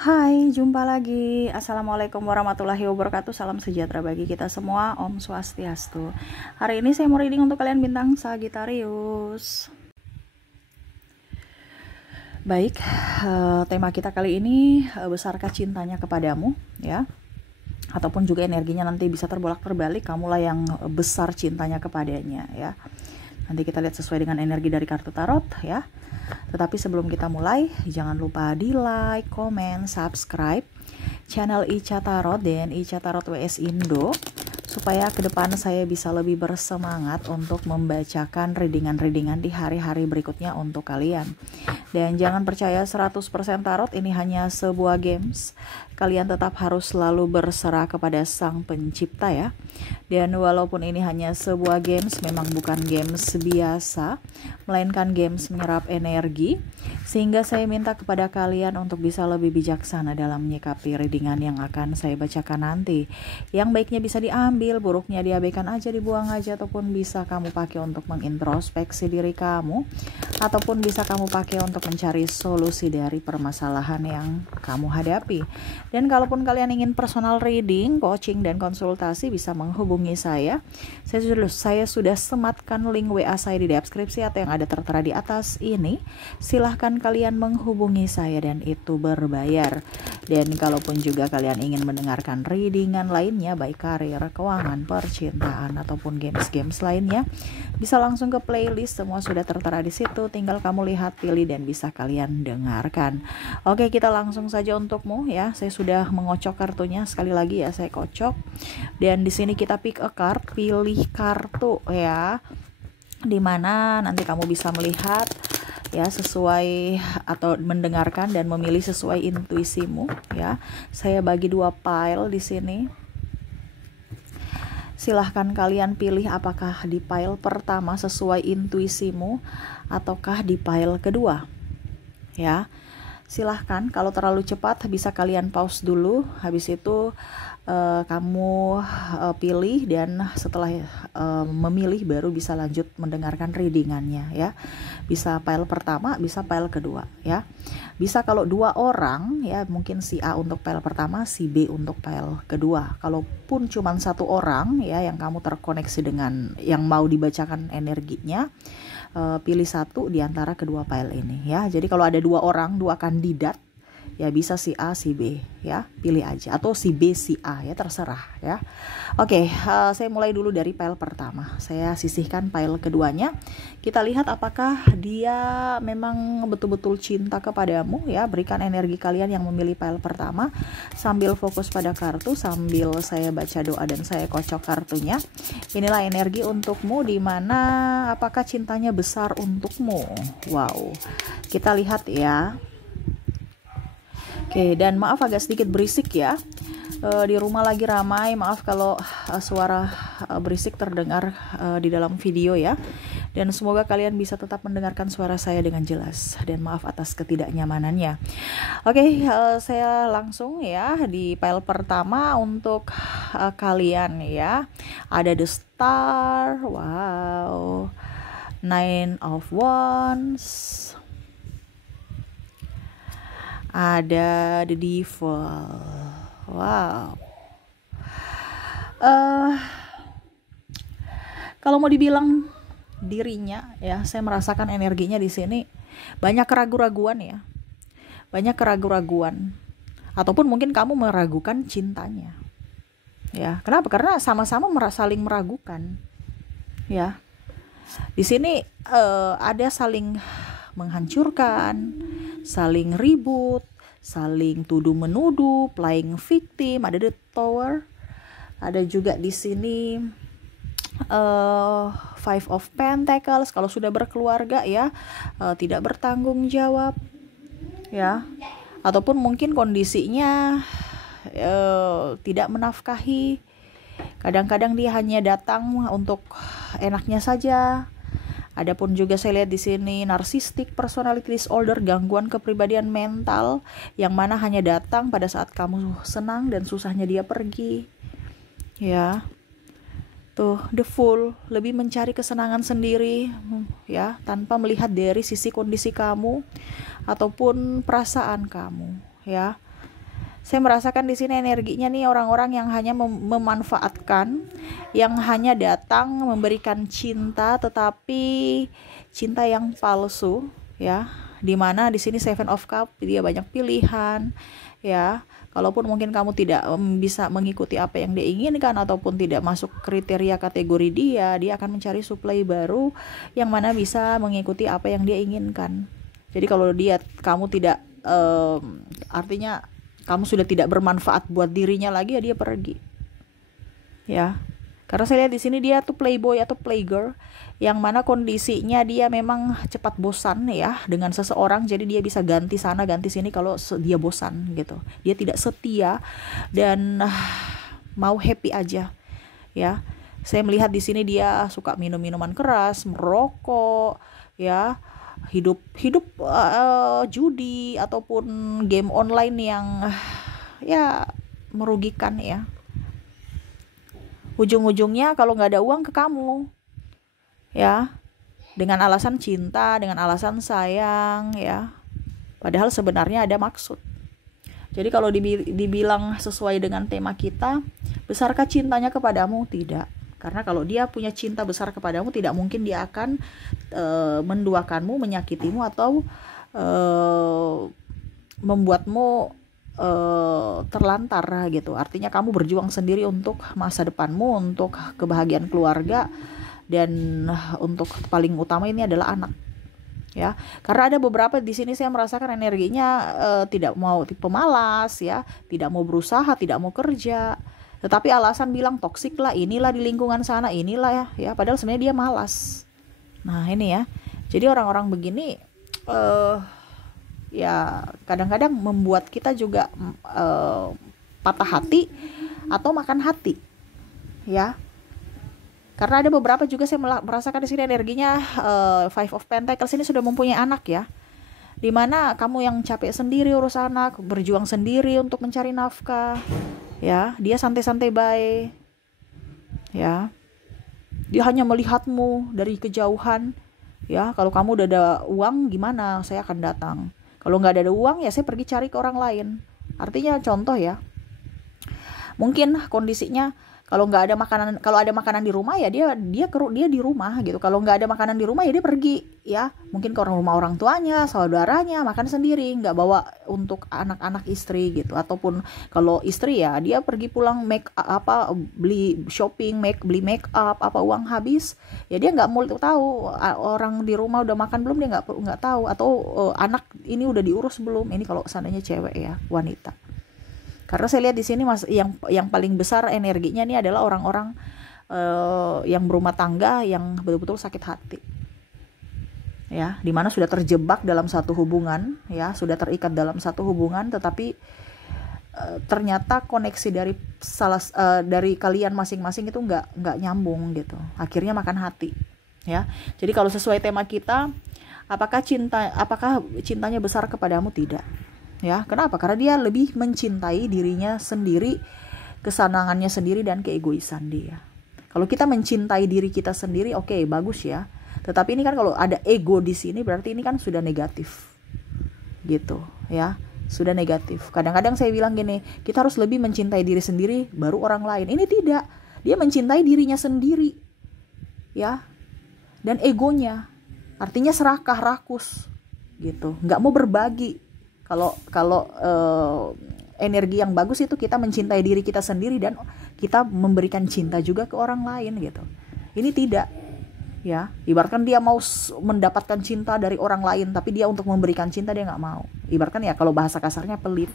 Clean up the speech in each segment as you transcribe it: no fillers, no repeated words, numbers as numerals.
Hai, jumpa lagi. Assalamualaikum warahmatullahi wabarakatuh. Salam sejahtera bagi kita semua. Om Swastiastu. Hari ini saya mau reading untuk kalian bintang Sagittarius. Baik, tema kita kali ini, besarkah cintanya kepadamu, ya? Ataupun juga energinya nanti bisa terbolak-terbalik, kamulah yang besar cintanya kepadanya, ya. Nanti kita lihat sesuai dengan energi dari kartu tarot, ya. Tetapi sebelum kita mulai, jangan lupa di like, komen, subscribe channel Ica Tarot dan Ica Tarot WS Indo, supaya ke depan saya bisa lebih bersemangat untuk membacakan readingan-readingan di hari-hari berikutnya untuk kalian. Dan jangan percaya 100% tarot ini hanya sebuah games. Kalian tetap harus selalu berserah kepada Sang Pencipta, ya. Dan walaupun ini hanya sebuah games, memang bukan games biasa, melainkan games menyerap energi. Sehingga saya minta kepada kalian untuk bisa lebih bijaksana dalam menyikapi readingan yang akan saya bacakan nanti. Yang baiknya bisa diambil, buruknya diabaikan aja, dibuang aja, ataupun bisa kamu pakai untuk mengintrospeksi diri kamu, ataupun bisa kamu pakai untuk mencari solusi dari permasalahan yang kamu hadapi. Dan kalaupun kalian ingin personal reading, coaching, dan konsultasi, bisa menghubungi saya. Saya sudah sematkan link WA saya di deskripsi atau yang ada tertera di atas ini. Silahkan kalian menghubungi saya dan itu berbayar. Dan kalaupun juga kalian ingin mendengarkan readingan lainnya, baik karir, keuangan, percintaan, ataupun games-games lainnya, bisa langsung ke playlist, semua sudah tertera di situ. Tinggal kamu lihat, pilih, dan bisa kalian dengarkan. Oke, kita langsung saja untukmu, ya. Saya sudah mengocok kartunya, sekali lagi ya, saya kocok. Dan di sini kita pick a card, pilih kartu, ya. Dimana nanti kamu bisa melihat, ya, sesuai atau mendengarkan dan memilih sesuai intuisimu, ya. Saya bagi 2 pile di sini. Silahkan kalian pilih apakah di pile pertama sesuai intuisimu ataukah di pile kedua, ya. Silahkan, kalau terlalu cepat bisa kalian pause dulu, habis itu kamu pilih, dan setelah memilih baru bisa lanjut mendengarkan readingannya, ya. Bisa pile pertama, bisa pile kedua, ya. Bisa kalau 2 orang, ya, mungkin si A untuk pile pertama, si B untuk pile kedua. Kalaupun cuma 1 orang, ya, yang kamu terkoneksi dengan yang mau dibacakan energinya, pilih 1 di antara kedua file ini, ya. Jadi kalau ada 2 orang, 2 kandidat, ya, bisa si A, si B, ya, pilih aja, atau si B, si A, ya, terserah, ya. Oke, saya mulai dulu dari file pertama. Saya sisihkan file keduanya. Kita lihat apakah dia memang betul-betul cinta kepadamu, ya. Berikan energi kalian yang memilih file pertama sambil fokus pada kartu, sambil saya baca doa dan saya kocok kartunya. Inilah energi untukmu, dimana apakah cintanya besar untukmu. Wow, kita lihat, ya. Oke, dan maaf agak sedikit berisik, ya. Di rumah lagi ramai, maaf kalau suara berisik terdengar di dalam video, ya. Dan semoga kalian bisa tetap mendengarkan suara saya dengan jelas, dan maaf atas ketidaknyamanannya. Oke, saya langsung, ya, di file pertama untuk kalian, ya. Ada the star, wow, 9 of wands, ada the devil, wow. Kalau mau dibilang dirinya, ya, saya merasakan energinya di sini banyak keraguan-raguan, ya. Banyak keraguan-raguan. Ataupun mungkin kamu meragukan cintanya. Ya, kenapa? Karena sama-sama saling meragukan. Ya. Di sini ada saling menghancurkan, saling ribut, saling tuduh-menuduh, playing victim, ada the tower. Ada juga di sini Five of Pentacles, kalau sudah berkeluarga, ya, tidak bertanggung jawab, ya. Ataupun mungkin kondisinya tidak menafkahi. Kadang-kadang dia hanya datang untuk enaknya saja. Adapun juga saya lihat di sini narcissistic personality disorder, gangguan kepribadian mental, yang mana hanya datang pada saat kamu senang dan susahnya dia pergi, ya. Tuh, the fool, lebih mencari kesenangan sendiri, ya, tanpa melihat dari sisi kondisi kamu ataupun perasaan kamu, ya. Saya merasakan di sini energinya nih orang-orang yang hanya memanfaatkan, yang hanya datang memberikan cinta, tetapi cinta yang palsu, ya. Dimana di sini Seven of Cup, dia banyak pilihan, ya. Kalaupun mungkin kamu tidak bisa mengikuti apa yang dia inginkan ataupun tidak masuk kriteria kategori dia akan mencari supply baru yang mana bisa mengikuti apa yang dia inginkan. Jadi kalau kamu tidak artinya kamu sudah tidak bermanfaat buat dirinya lagi, ya dia pergi. Ya. Karena saya lihat di sini dia tuh playboy atau playgirl yang mana kondisinya dia memang cepat bosan ya dengan seseorang, jadi dia bisa ganti sana ganti sini kalau dia bosan gitu. Dia tidak setia dan mau happy aja. Ya. Saya melihat di sini dia suka minum minuman keras, merokok, ya. Hidup judi ataupun game online yang ya merugikan ya. Ujung-ujungnya kalau nggak ada uang ke kamu, ya, dengan alasan cinta, dengan alasan sayang, ya, padahal sebenarnya ada maksud. Jadi kalau dibilang sesuai dengan tema kita, besarkah cintanya kepadamu? Tidak. Karena kalau dia punya cinta besar kepadamu, tidak mungkin dia akan menduakanmu, menyakitimu, atau membuatmu terlantar gitu. Artinya kamu berjuang sendiri untuk masa depanmu, untuk kebahagiaan keluarga, dan untuk paling utama ini adalah anak. Ya, karena ada beberapa di sini saya merasakan energinya tidak mau, tipe malas ya, tidak mau berusaha, tidak mau kerja. Tetapi alasan bilang toksik lah, inilah di lingkungan sana, inilah ya, padahal sebenarnya dia malas. Nah ini ya, jadi orang-orang begini ya kadang-kadang membuat kita juga patah hati atau makan hati, ya. Karena ada beberapa juga saya merasakan di sini energinya Five of Pentacles ini sudah mempunyai anak ya. Dimana kamu yang capek sendiri urus anak, berjuang sendiri untuk mencari nafkah, ya. Dia santai-santai baik, ya. Dia hanya melihatmu dari kejauhan, ya. Kalau kamu udah ada uang, gimana? Saya akan datang. Kalau nggak ada uang, ya saya pergi cari ke orang lain. Artinya contoh ya, mungkin kondisinya kalau nggak ada makanan, kalau ada makanan di rumah ya dia di rumah gitu. Kalau nggak ada makanan di rumah ya dia pergi, ya. Mungkin ke rumah orang tuanya, saudaranya, makan sendiri, nggak bawa untuk anak-anak istri gitu. Ataupun kalau istri ya dia pergi pulang beli shopping, beli make up, uang habis, ya dia nggak mau tahu orang di rumah udah makan belum, dia nggak tahu. Atau anak ini udah diurus belum. Ini kalau seandainya cewek ya, wanita. Karena saya lihat di sini yang paling besar energinya ini adalah orang-orang yang berumah tangga yang betul-betul sakit hati, ya, dimana sudah terjebak dalam satu hubungan, ya, sudah terikat dalam satu hubungan, tetapi ternyata koneksi dari kalian masing-masing itu nggak nyambung gitu, akhirnya makan hati, ya. Jadi kalau sesuai tema kita, apakah cintanya besar kepadamu? Tidak. Ya, kenapa? Karena dia lebih mencintai dirinya sendiri, kesenangannya sendiri, dan keegoisan dia. Kalau kita mencintai diri kita sendiri, oke, bagus ya. Tetapi ini kan kalau ada ego di sini, berarti ini kan sudah negatif, gitu, ya, sudah negatif. Kadang-kadang saya bilang gini, kita harus lebih mencintai diri sendiri, baru orang lain. Ini tidak, dia mencintai dirinya sendiri, ya, dan egonya, artinya serakah, rakus, gitu, nggak mau berbagi. Kalau energi yang bagus itu kita mencintai diri kita sendiri dan kita memberikan cinta juga ke orang lain gitu. Ini tidak, ya. Ibaratkan dia mau mendapatkan cinta dari orang lain, tapi dia untuk memberikan cinta dia nggak mau. Ibaratkan ya kalau bahasa kasarnya pelit.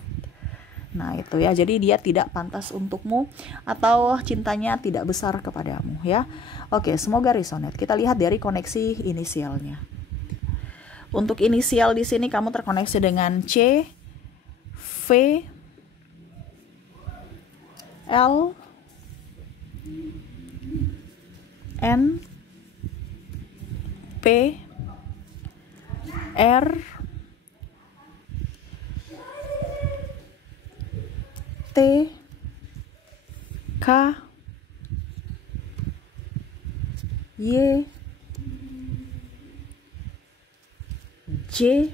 Nah itu ya, jadi dia tidak pantas untukmu atau cintanya tidak besar kepadamu, ya. Oke, semoga resonate. Kita lihat dari koneksi inisialnya. Untuk inisial di sini kamu terkoneksi dengan C, V, L, N, P, R, T, K, Y, J,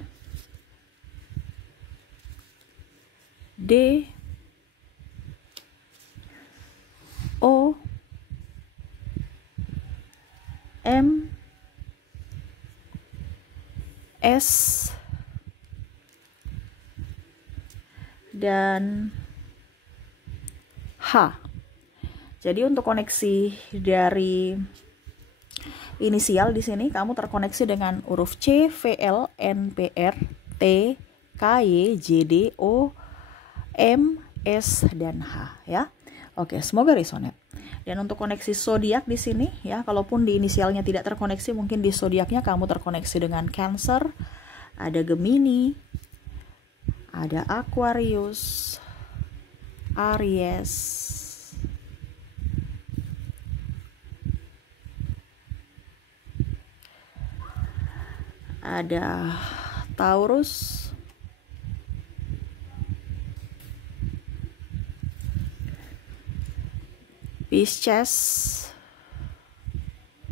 D, S, dan H. Jadi untuk koneksi dari inisial di sini kamu terkoneksi dengan huruf C, V, L, N, P, R, T, K, Y, J, D, O, M, S, dan H ya. Oke, semoga resonate. Dan untuk koneksi zodiak di sini ya, kalaupun di inisialnya tidak terkoneksi, mungkin di zodiaknya kamu terkoneksi dengan Cancer, ada Gemini, ada Aquarius, Aries, ada Taurus, Pisces,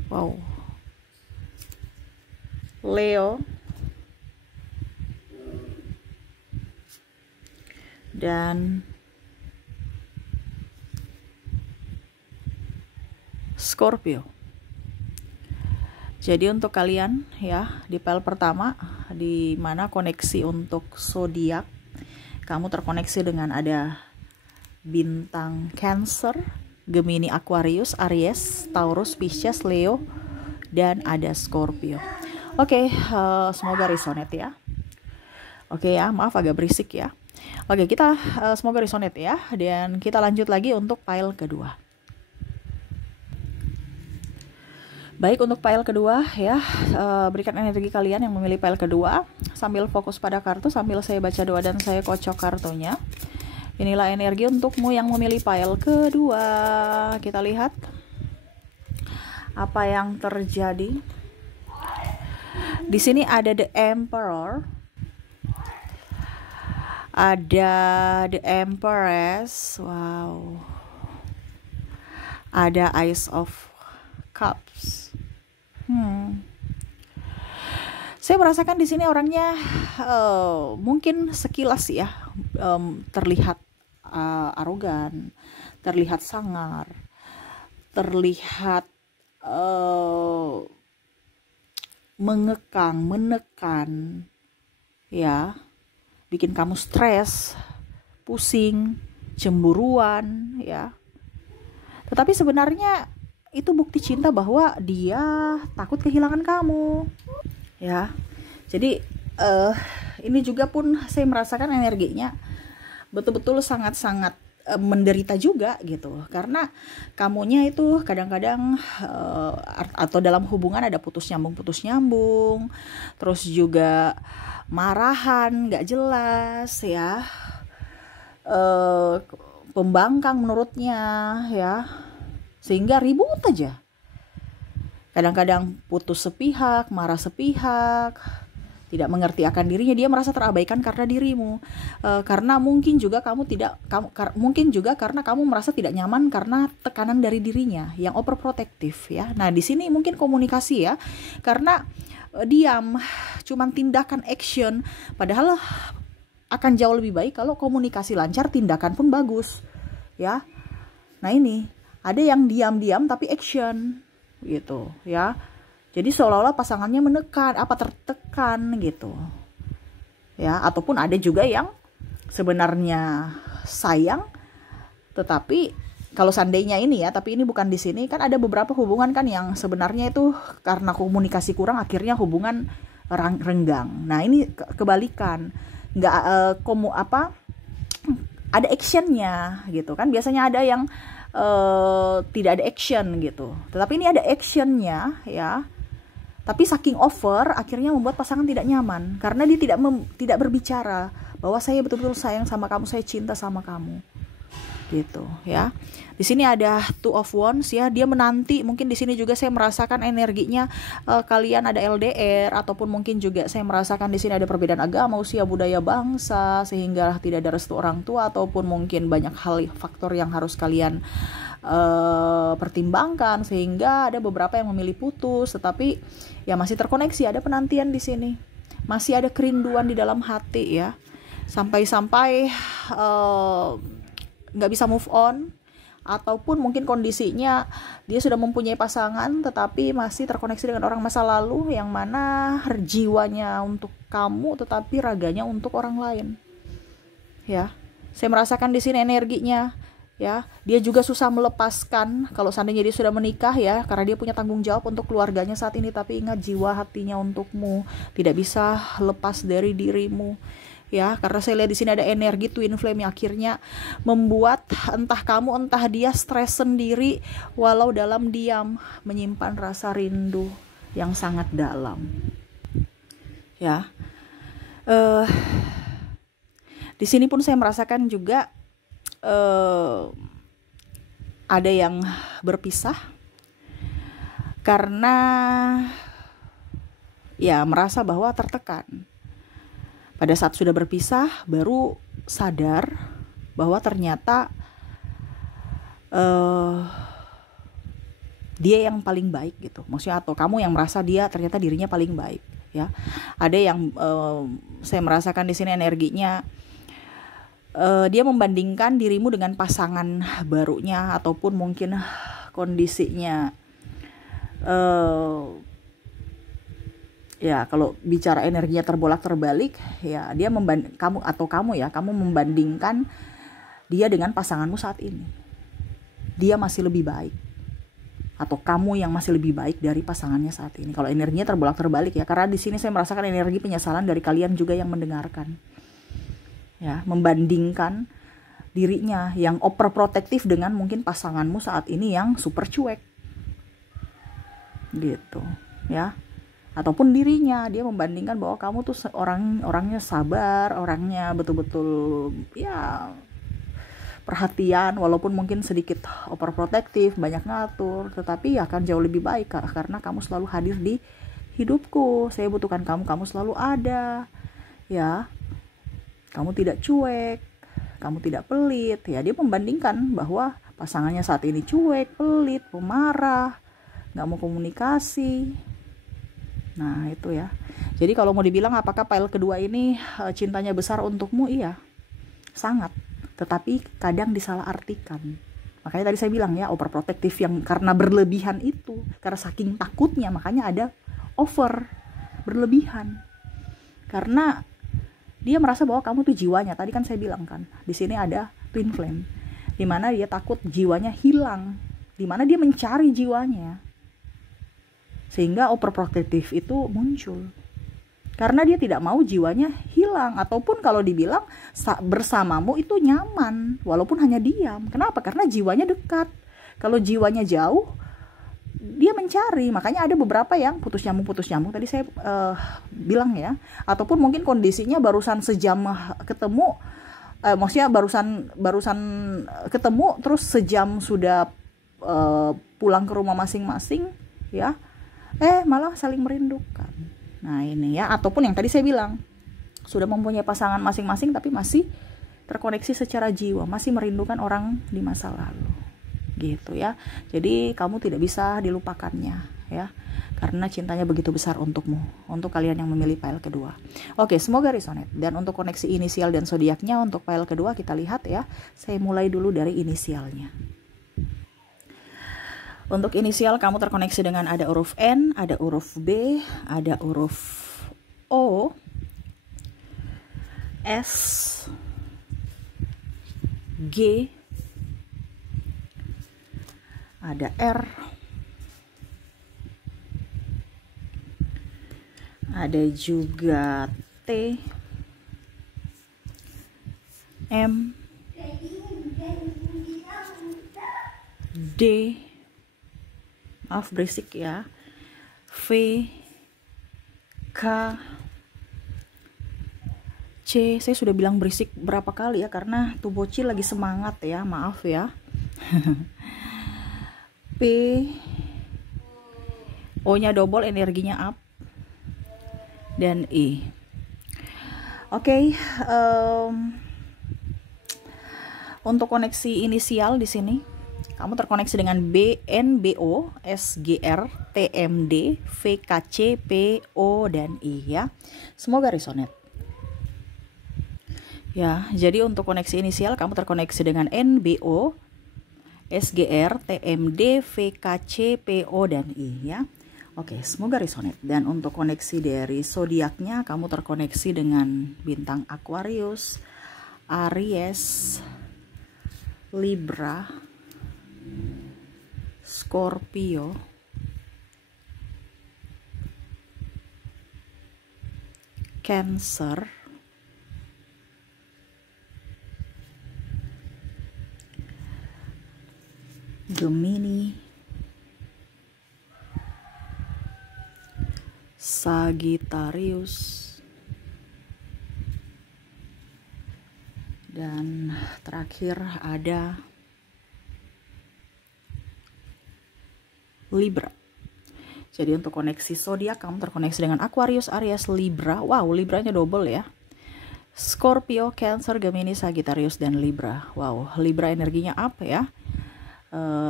wow, Leo, dan Scorpio. Jadi untuk kalian ya, di file pertama di mana koneksi untuk zodiak kamu terkoneksi dengan ada bintang Cancer, Gemini, Aquarius, Aries, Taurus, Pisces, Leo, dan ada Scorpio. Oke, semoga resonate ya. Oke ya, maaf agak berisik ya. Oke, kita semoga resonate ya. Dan kita lanjut lagi untuk file kedua. Baik, untuk file kedua ya, berikan energi kalian yang memilih file kedua. Sambil fokus pada kartu, sambil saya baca doa dan saya kocok kartunya. Inilah energi untukmu yang memilih file kedua. Kita lihat apa yang terjadi. Di sini ada The Emperor, ada The Empress, wow, ada Ace of Cups. Saya merasakan di sini orangnya mungkin sekilas ya terlihat arogan, terlihat sangar, terlihat mengekang, menekan, ya, bikin kamu stres, pusing, cemburuan, ya. Tetapi sebenarnya itu bukti cinta bahwa dia takut kehilangan kamu, ya. Jadi ini juga pun saya merasakan energinya betul-betul sangat-sangat menderita juga gitu, karena kamunya itu kadang-kadang atau dalam hubungan ada putus nyambung, terus juga marahan nggak jelas ya, pembangkang menurutnya ya, sehingga ribut aja. Kadang-kadang putus sepihak, marah sepihak, tidak mengerti akan dirinya, dia merasa terabaikan karena dirimu, karena mungkin juga mungkin juga karena kamu merasa tidak nyaman karena tekanan dari dirinya yang overprotective ya. Nah di sini mungkin komunikasi ya, karena diam, cuman tindakan action, padahal akan jauh lebih baik kalau komunikasi lancar, tindakan pun bagus ya. Nah ini ada yang diam-diam tapi action gitu ya. Jadi seolah-olah pasangannya menekan, tertekan gitu. Ya, ataupun ada juga yang sebenarnya sayang, tetapi kalau seandainya ini ya, tapi ini bukan di sini, kan ada beberapa hubungan kan yang sebenarnya itu karena komunikasi kurang akhirnya hubungan renggang. Nah, ini kebalikan. Nggak ada actionnya gitu kan. Biasanya ada yang tidak ada action gitu. Tetapi ini ada actionnya ya. Tapi saking over akhirnya membuat pasangan tidak nyaman karena dia tidak berbicara bahwa saya betul-betul sayang sama kamu, saya cinta sama kamu. Gitu ya. Di sini ada Two of Wands ya, dia menanti. Mungkin di sini juga saya merasakan energinya kalian ada LDR, ataupun mungkin juga saya merasakan di sini ada perbedaan agama, usia, budaya, bangsa, sehingga tidak ada restu orang tua, ataupun mungkin banyak hal faktor yang harus kalian pertimbangkan sehingga ada beberapa yang memilih putus, tetapi ya masih terkoneksi, ada penantian di sini, masih ada kerinduan di dalam hati ya, sampai-sampai nggak bisa move on, ataupun mungkin kondisinya dia sudah mempunyai pasangan tetapi masih terkoneksi dengan orang masa lalu yang mana jiwanya untuk kamu tetapi raganya untuk orang lain. Ya, saya merasakan di sini energinya. Ya, dia juga susah melepaskan kalau seandainya dia sudah menikah ya, karena dia punya tanggung jawab untuk keluarganya saat ini, tapi ingat jiwa hatinya untukmu, tidak bisa lepas dari dirimu. Ya, karena saya lihat di sini ada energi twin flame yang akhirnya membuat entah kamu entah dia stres sendiri walau dalam diam menyimpan rasa rindu yang sangat dalam. Ya. Di sini pun saya merasakan juga ada yang berpisah karena ya merasa bahwa tertekan. Pada saat sudah berpisah baru sadar bahwa ternyata dia yang paling baik gitu. Maksudnya atau kamu yang merasa dia ternyata dirinya paling baik ya. Ada yang saya merasakan di sini energinya dia membandingkan dirimu dengan pasangan barunya ataupun mungkin kondisinya ya kalau bicara energinya terbolak-terbalik ya dia kamu membandingkan dia dengan pasanganmu saat ini. Dia masih lebih baik atau kamu yang masih lebih baik dari pasangannya saat ini. Kalau energinya terbolak-terbalik ya, karena di sini saya merasakan energi penyesalan dari kalian juga yang mendengarkan. Ya, membandingkan dirinya yang overprotective dengan mungkin pasanganmu saat ini yang super cuek gitu ya, ataupun dirinya dia membandingkan bahwa kamu tuh orangnya sabar, orangnya betul-betul ya perhatian walaupun mungkin sedikit overprotective, banyak ngatur, tetapi akan jauh lebih baik karena kamu selalu hadir di hidupku, saya butuhkan kamu, kamu selalu ada ya. Kamu tidak cuek, kamu tidak pelit. Ya, dia membandingkan bahwa pasangannya saat ini cuek, pelit, pemarah, gak mau komunikasi. Nah, itu ya. Jadi kalau mau dibilang apakah pile kedua ini cintanya besar untukmu? Iya, sangat. Tetapi kadang disalahartikan. Makanya tadi saya bilang ya, overprotective yang karena berlebihan itu. Karena saking takutnya, makanya ada over, berlebihan. Karena dia merasa bahwa kamu tuh jiwanya. Tadi kan saya bilang kan, di sini ada twin flame, dimana dia takut jiwanya hilang, dimana dia mencari jiwanya, sehingga overprotective itu muncul. Karena dia tidak mau jiwanya hilang, ataupun kalau dibilang bersamamu itu nyaman, walaupun hanya diam. Kenapa? Karena jiwanya dekat. Kalau jiwanya jauh, dia mencari. Makanya ada beberapa yang putus nyambung tadi saya bilang ya, ataupun mungkin kondisinya barusan sejam ketemu, maksudnya barusan ketemu terus sejam sudah pulang ke rumah masing-masing ya, malah saling merindukan. Nah ini ya, ataupun yang tadi saya bilang sudah mempunyai pasangan masing-masing tapi masih terkoneksi secara jiwa, masih merindukan orang di masa lalu gitu ya. Jadi kamu tidak bisa dilupakannya ya, karena cintanya begitu besar untukmu, untuk kalian yang memilih pile kedua. Oke, semoga resonate. Dan untuk koneksi inisial dan zodiaknya untuk pile kedua kita lihat ya. Saya mulai dulu dari inisialnya. Untuk inisial kamu terkoneksi dengan ada huruf N, ada huruf B, ada huruf O, S, G, ada R, ada juga T, M, D, maaf berisik ya, V, K, C. Saya sudah bilang berisik berapa kali ya, karena tuh bocil lagi semangat ya, maaf ya. P, O-nya double, energinya up, dan E. Oke, untuk koneksi inisial di sini kamu terkoneksi dengan B, N, B, O, S, G, R, T, M, D, V, K, C, P, O, dan I ya. Semoga resonate. Ya, jadi untuk koneksi inisial kamu terkoneksi dengan N, B, O, SGR, TMD, VKC, PO, dan I ya. Oke, semoga resonate. Dan untuk koneksi dari zodiaknya, kamu terkoneksi dengan bintang Aquarius, Aries, Libra, Scorpio, Cancer, Gemini, Sagittarius, dan terakhir ada Libra. Jadi untuk koneksi zodiak kamu terkoneksi dengan Aquarius, Aries, Libra. Wow, Libranya double ya. Scorpio, Cancer, Gemini, Sagittarius, dan Libra. Wow, Libra energinya apa ya?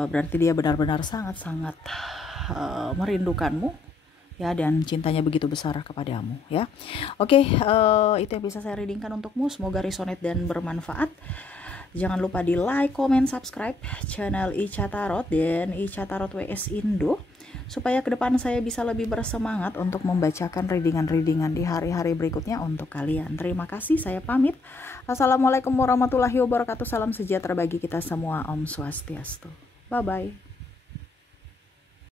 Berarti dia benar-benar sangat-sangat merindukanmu ya, dan cintanya begitu besar kepadamu ya. Oke, itu yang bisa saya readingkan untukmu. Semoga resonate dan bermanfaat. Jangan lupa di like, comment, subscribe channel Ica Tarot dan Ica Tarot WS Indo, supaya ke depan saya bisa lebih bersemangat untuk membacakan readingan-readingan di hari-hari berikutnya untuk kalian. Terima kasih, saya pamit. Assalamualaikum warahmatullahi wabarakatuh. Salam sejahtera bagi kita semua. Om Swastiastu. Bye-bye.